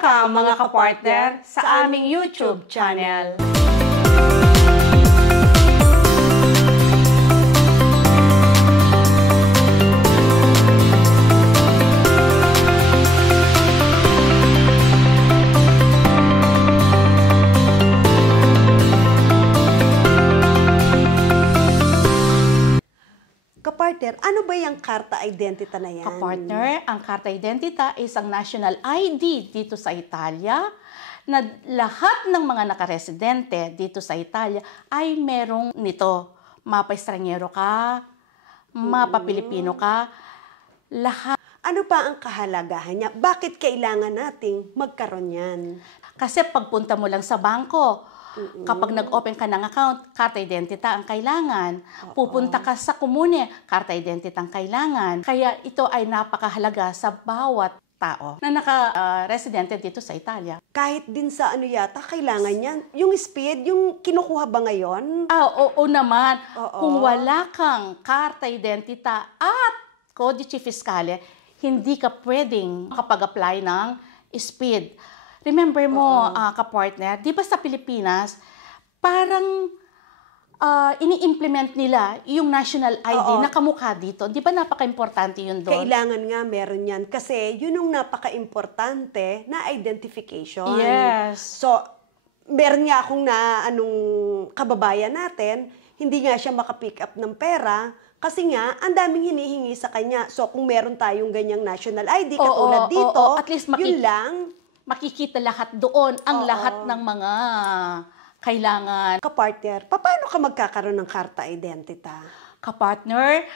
Welcome mga kapartner sa aming YouTube channel. Kapartner, ano ba yung Karta Identita na yan? Kapartner, ang Karta Identita is ang national ID dito sa Italia na lahat ng mga nakaresidente dito sa Italia ay merong nito. Mapa-Estrangero ka, mapa-Pilipino ka, lahat. Ano pa ang kahalagahan niya? Bakit kailangan nating magkaroon yan? Kasi pagpunta mo lang sa bangko, kapag nag-open ka ng account, Karta Identita ang kailangan. Pupunta ka sa komune, Karta Identita ang kailangan. Kaya ito ay napakahalaga sa bawat tao na naka-residente dito sa Italia. Kahit din sa ano yata, kailangan yan. Yung speed, yung kinukuha ba ngayon? Oo naman. Kung wala kang Karta Identita at Codice Fiscale, hindi ka pwedeng makapag-apply ng speed. Remember mo, kapartner, di ba sa Pilipinas, parang ini-implement nila yung national ID na kamukha dito. Di ba napaka-importante yun doon? Kailangan nga meron yan. Kasi yun yung napaka-importante na identification. Yes. So, meron nga akong kababayan natin, hindi nga siya makapick up ng pera, kasi nga, ang daming hinihingi sa kanya. So, kung meron tayong ganyang national ID, katulad dito, at least yun lang, makikita lahat doon, ang lahat ng mga kailangan. Kapartner, paano ka magkakaroon ng Karta Identita? Kapartner,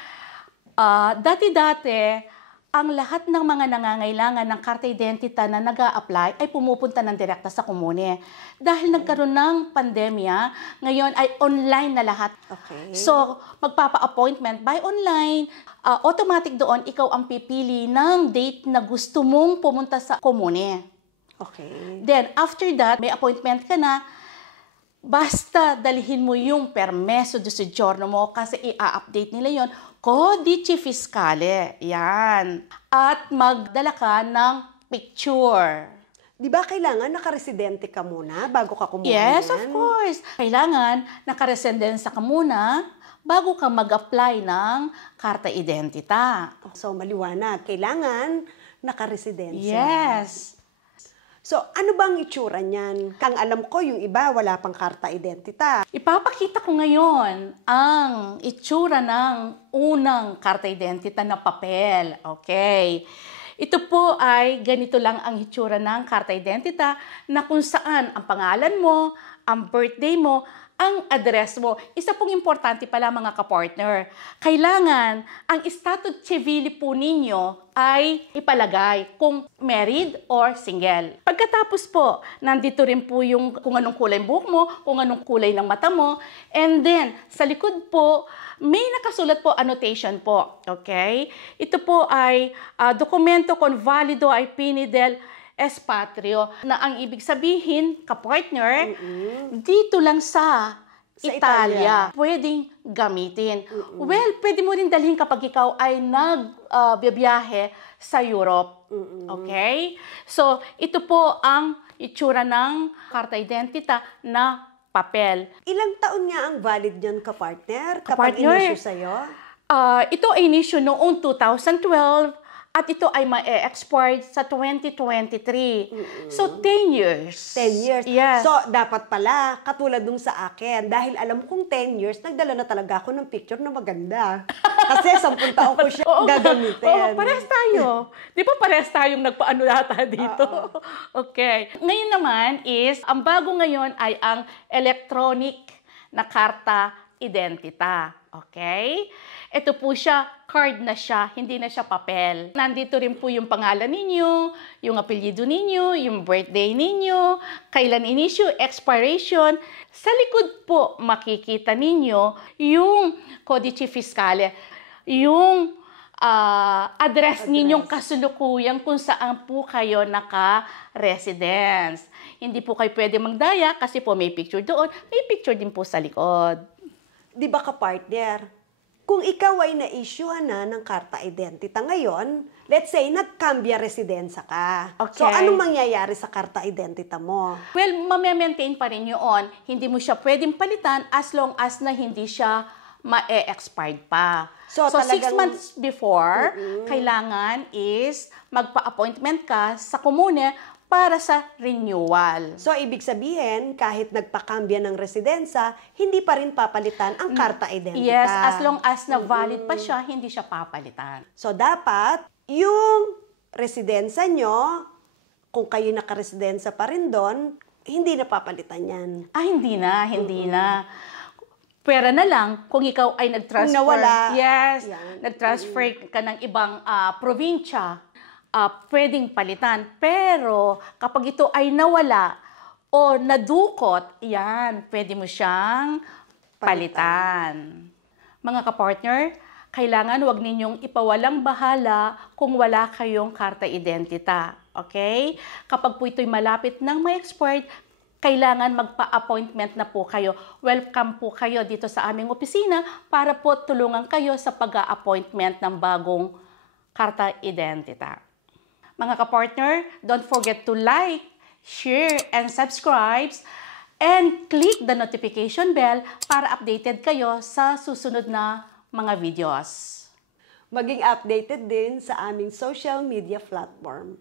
dati-dati, ang lahat ng mga nangangailangan ng Karta Identita na nag-a-apply ay pumupunta ng direkta sa komune. Dahil nagkaroon ng pandemya, ngayon ay online na lahat. Okay. So, magpapa-appointment by online, automatic doon, ikaw ang pipili ng date na gusto mong pumunta sa komune. Okay. Then, after that, may appointment ka na, basta dalhin mo yung permeso de soggiorno mo kasi i-update nila yon, Codice Fiscale. Yan. At magdala ka ng picture. Di ba kailangan nakaresidente ka muna bago ka kumuha Yes, yan? of course. Kailangan nakaresidensya ka muna bago ka mag-apply ng Karta Identita. So, maliwanag. Kailangan nakaresidensya. Yes. So, ano bang itsura niyan? Kang alam ko, yung iba wala pang Karta Identita. Ipapakita ko ngayon ang itsura ng unang Karta Identita na papel. Okay. Ito po ay ganito lang ang itsura ng Karta Identita na kung saan ang pangalan mo, ang birthday mo, ang address mo. Isa pong importante pala mga kapartner. Kailangan ang status civile po ninyo ay ipalagay kung married or single. Pagkatapos po, nandito rin po yung kung anong kulay buhok mo, kung anong kulay ng mata mo. And then, sa likod po, may nakasulat po annotation po. Okay? Ito po ay dokumento con valido ai fini del espatrio, na ang ibig sabihin, kapartner, dito lang sa Italia pwedeng gamitin. Well, pwede mo rin dalhin kapag ikaw ay nagbibiyahe sa Europe. Okay? So, ito po ang itsura ng Karta Identita na papel. Ilang taon nga ang valid niyan, kapartner? Kapag inisyu sa'yo? Ito ay inisyu noong 2012 at ito ay ma-expire sa 2023. So, 10 years. 10 years. Yes. So, dapat pala, katulad nung sa akin, dahil alam kong 10 years, nagdala na talaga ako ng picture na maganda. Kasi 10 taon ko siya gagamitin. Parehas tayo. Di ba parehas tayong nagpaano yata dito? Okay. Ngayon naman is, ang bago ngayon ay ang electronic na Karta Identita. Okay? Ito po siya, card na siya, hindi na siya papel. Nandito rin po yung pangalan ninyo, yung apelyido ninyo, yung birthday ninyo, kailan in-issue, expiration. Sa likod po, makikita ninyo yung Codice Fiscale, yung address ninyong kasulukuyang kung saan po kayo naka-residence. Hindi po kayo pwede magdaya kasi po may picture doon, may picture din po sa likod. Di ba kapartner? kung ikaw ay na-issuehan na ng karta identita ngayon, let's say, nagkambya residensa ka. Okay. So, anong mangyayari sa karta identita mo? Well, mamaintain pa rin yun. Hindi mo siya pwedeng palitan as long as na hindi siya ma-expired pa. So, So 6 talagang- months before, kailangan is magpa-appointment ka sa komune para sa renewal. So, ibig sabihin, kahit nagpakambya ng residensa, hindi pa rin papalitan ang karta identita. Yes, as long as na valid pa siya, hindi siya papalitan. So, dapat, yung residensa nyo, kung kayo nakaresidensya pa rin doon, hindi na papalitan yan. Hindi na. Pwera na lang kung ikaw ay nag-transfer. Kung nawala. Yes, Yan. nag-transfer ka ng ibang probinsya. Pwedeng palitan. Pero kapag ito ay nawala o nadukot, yan, pwede mo siyang palitan. Mga kapartner, kailangan wag ninyong ipawalang bahala kung wala kayong karta identita. Okay? Kapag po ito'y malapit ng ma-expired, kailangan magpa-appointment na po kayo. Welcome po kayo dito sa aming opisina para po tulungan kayo sa pag-a-appointment ng bagong karta identita. Mga kapartner, don't forget to like, share, and subscribe, and click the notification bell para updated kayo sa susunod na mga videos. Maging updated din sa aming social media platform.